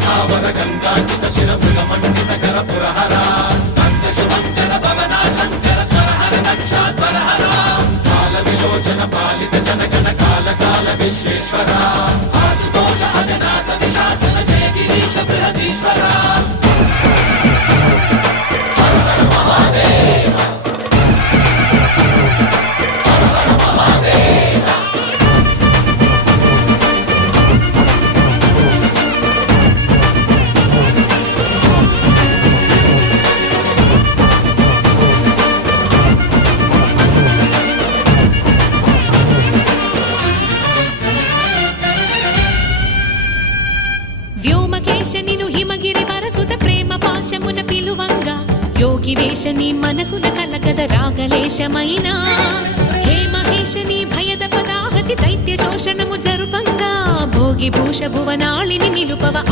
సావర గంగాచిత శిర మృగమండిత కర పురహర నంద శుభంకర భవన శంకర స్వరహర దక్షాధ్వరహర కాల విలోచన పాలిత జనగణ కాల కాల విశ్వేశ్వర ఆశుతోష అజనాస విశాసన జయ గిరీశ బృహదీశ్వర వ్యోమకేశనిను హిమగిరి వరసుత ప్రేమ పాశమున పిలువంగా యోగి వేషని మనసున కలగద రాగలేశమైన హే మహేశని భయద పదాహతి దైత్య శోషణము జరుపంగా భోగి భూష భువనాళిని నిలుపవ